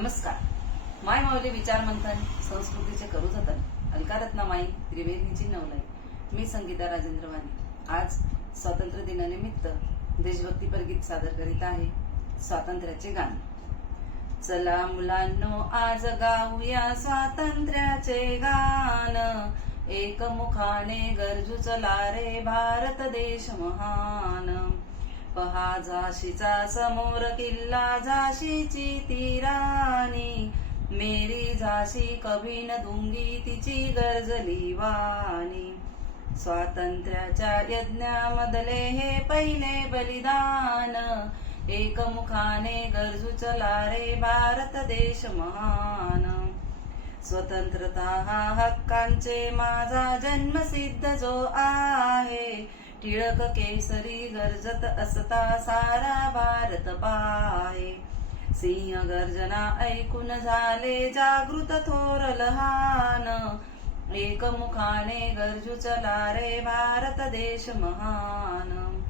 नमस्कार. माय माऊली विचार मंथन संस्कृतीचे करू जतन अलका माई त्रिवेणीची नवलाई. मी संगीता राजेंद्र वाणी. आज स्वातंत्र्य दिनानिमित्त देशभक्तीपर गीत सादर करीत आहे. स्वातंत्र्याचे गाण. चला मुलांनो आज गाऊया स्वातंत्र्याचे गाण, एकमुखाने गरजू चला रे भारत देश महान. पहा झाशीचा समोर किल्ला, झाशीची ती राणी, मेरी झाशी कभी न दूंगी तिची गरजली वाणी. स्वातंत्र्याच्या यज्ञामधले हे पहिले बलिदान, एकमुखाने गरजू चला रे भारत देश महान. स्वतंत्रता हा हक्कांचे माझा जन्मसिद्ध जो आहे, टिळक केसरी गरजत असता सारा भारत पाहे. सिंह गर्जना ऐकून झाले जागृत थोर लहान, एकमुखाने गरजू चला रे भारत देश महान.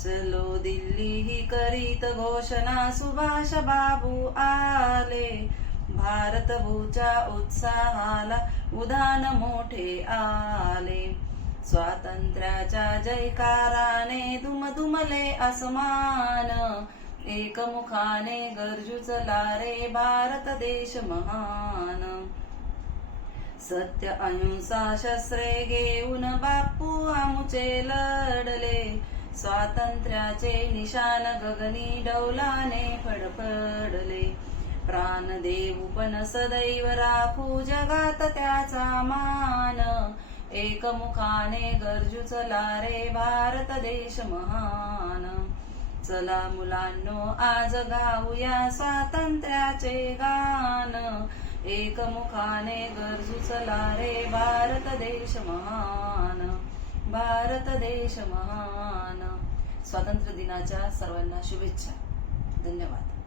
चलो दिल्ली ही करीत घोषणा, सुभाष बाबू आले, भारत भूच्या उत्साहाला उधाण मोठे आले. स्वातंत्र्याच्या जयकाराने दुमदुमले आसमान, एकमुखाने गरजू चला रे भारत देश महान. सत्य अहिंसा शस्त्रे घेऊन बापू आमुचे लढले, स्वातंत्र्याचे निशान गगनी डौलाने फडफडले. प्राण देऊ पण सदैव राखू जगात त्याचा मान, एकमुखाने गरजू चला रे भारत देश महान. चला मुलांनो आज गाऊया स्वातंत्र्याचे गाण, एकमुखाने गरजू चला रे भारत देश महान, भारत देश महान. स्वातंत्र्य दिनाच्या सर्वांना शुभेच्छा. धन्यवाद.